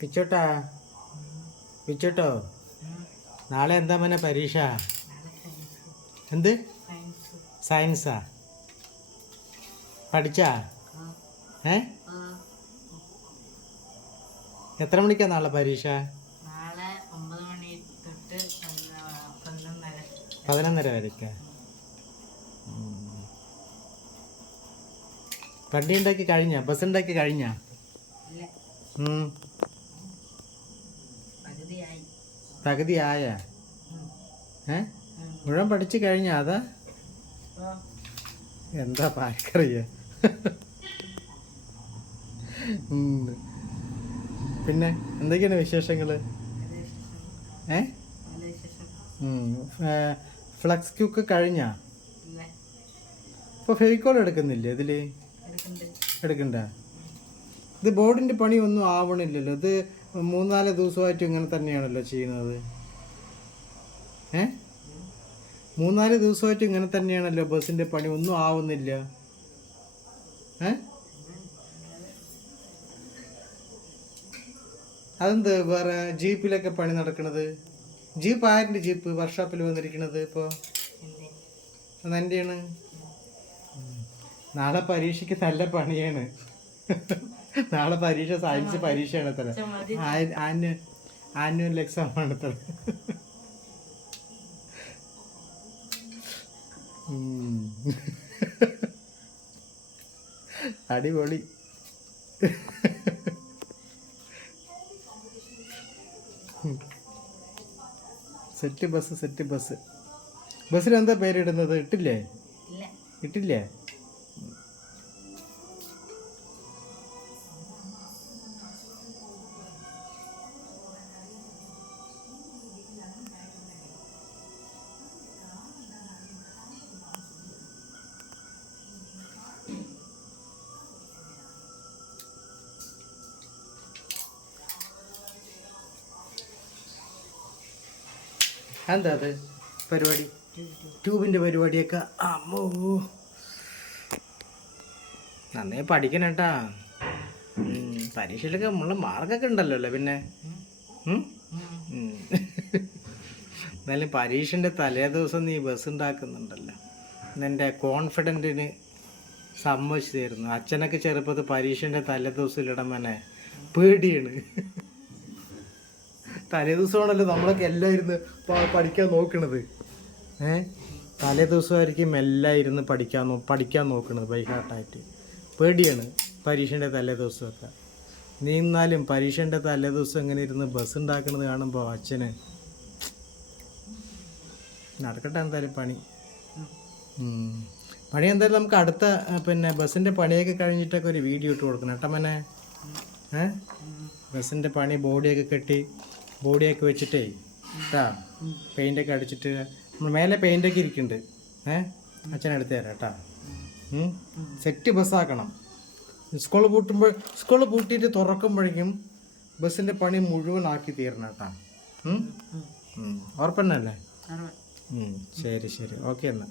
പിച്ചോട്ടാ. പിച്ചോട്ടോ. നാളെ എന്താ മോനെ പരീക്ഷ? എന്ത്? സയൻസാ. പഠിച്ചാ? ഏ? എത്ര മണിക്കാ നാളെ പരീക്ഷ? പതിനൊന്നര. വരെയൊക്കെ. വണ്ടി ഉണ്ടാക്കി കഴിഞ്ഞ? ബസ് ഉണ്ടാക്കി കഴിഞ്ഞാ? ഉം. ഏ? മുഴുവൻ പഠിച്ചു കഴിഞ്ഞ അതാ? എന്താ പാക്കറിയ പിന്നെ എന്തൊക്കെയാണ് വിശേഷങ്ങൾ ഏ? ഫ്ലക്സ് ക്യൂക്ക് കഴിഞ്ഞ? ഇപ്പോൾ ഫെവിക്കോൾ എടുക്കുന്നില്ലേ ഇതിൽ എടുക്കണ്ട. ഇത് ബോർഡിന്റെ പണി ഒന്നും ആവണില്ലല്ലോ. ഇത് മൂന്നാൽ ദിവസമായിട്ട് ഇങ്ങനെ തന്നെയാണല്ലോ ചെയ്യുന്നത്. ഏ? മൂന്നാൽ ദിവസമായിട്ട് ഇങ്ങനെ തന്നെയാണല്ലോ ബസ്സിന്റെ പണി. ഒന്നും ആവുന്നില്ല. ഏ? അതെന്ത് വേറെ ജീപ്പിലൊക്കെ പണി നടക്കണത്? ജീപ്പ് ആരുടെ ജീപ്പ്? വർക്ക്ഷോപ്പിൽ വന്നിരിക്കണത് ഇപ്പോൾ അതെന്റെയാണ് നാളെ പരീക്ഷയ്ക്ക് നല്ല പണിയാണ്. നാളെ പരീക്ഷ സയൻസ് പരീക്ഷയാണ് അത്ര. ആന്വൽ ആനുവൽ എക്സാം ആണ് അത്ര. അടിപൊളി. Set bus set bus. ബസ്സിൽ എന്താ പേരിടുന്നത്? ഇട്ടില്ലേ? ഇട്ടില്ലേ? എന്താ അത് പരിപാടി? ട്യൂബിന്റെ പരിപാടിയൊക്കെ. അമ്മോ. നന്നേ പഠിക്കണം കേട്ടാ പരീക്ഷയിലൊക്കെ നമ്മളെ മാർക്കൊക്കെ ഉണ്ടല്ലോ അല്ലേ പിന്നെ. എന്നാലും പരീക്ഷന്റെ തലേ ദിവസം നീ ബസ് ഉണ്ടാക്കുന്നുണ്ടല്ലോ. എന്റെ കോൺഫിഡന്റിന് സമ്മതിച്ചു തരുന്നു അച്ഛനൊക്കെ ചെറുപ്പത്തിൽ പരീക്ഷന്റെ തലേ ദിവസം ഇടമനെ പേടിയാണ്. തലേ ദിവസമാണല്ലോ നമ്മളൊക്കെ എല്ലാം ഇരുന്ന് പഠിക്കാൻ നോക്കണത്. ഏ? തലേ ദിവസമായിരിക്കും എല്ലാം ഇരുന്ന് പഠിക്കാൻ പഠിക്കാൻ നോക്കണത് ബൈഹാർട്ടായിട്ട് പേടിയാണ് പരീക്ഷന്റെ തലേ ദിവസമൊക്കെ. നീ എന്നാലും പരീക്ഷന്റെ തലേ ദിവസം ഇങ്ങനെ ഇരുന്ന് ബസ് ഉണ്ടാക്കുന്നത് കാണുമ്പോൾ അച്ഛന് നടക്കട്ടെ എന്തായാലും പണി. പണി എന്തായാലും നമുക്ക് അടുത്ത പിന്നെ ബസ്സിന്റെ പണിയൊക്കെ കഴിഞ്ഞിട്ടൊക്കെ ഒരു വീഡിയോ ഇട്ട് കൊടുക്കണം കേട്ടോ മനെ. ഏ? ബസ്സിന്റെ പണി ബോഡിയൊക്കെ കെട്ടി ബോഡിയൊക്കെ വെച്ചിട്ടേ കേട്ടാ പെയിന്റൊക്കെ അടിച്ചിട്ട് നമ്മൾ മേലെ പെയിന്റൊക്കെ ഇരിക്കുന്നുണ്ട് ഏ? അച്ഛൻ എടുത്തു തരാം കേട്ടാ. സെറ്റ് ബസ്സാക്കണം സ്കൂൾ പൂട്ടുമ്പോൾ സ്കൂൾ പൂട്ടിയിട്ട് തുറക്കുമ്പോഴേക്കും ബസ്സിന്റെ പണി മുഴുവൻ ആക്കി തീരണം കേട്ടാ. ഉറപ്പന്നല്ലേ? ശരി ശരി. ഓക്കെ എന്നാൽ